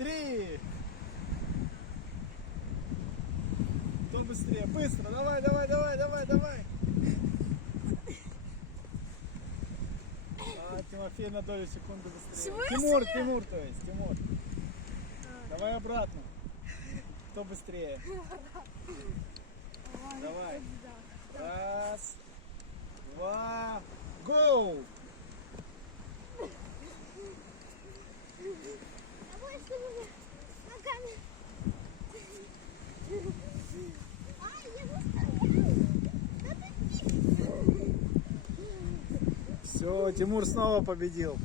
3. Кто быстрее? Быстро, давай, давай, давай, давай, давай. А, Тимофей на долю секунды быстрее. Тимур, то есть, Тимур. Давай обратно. Кто быстрее? Давай. Раз, два, гоу! Все, Тимур снова победил.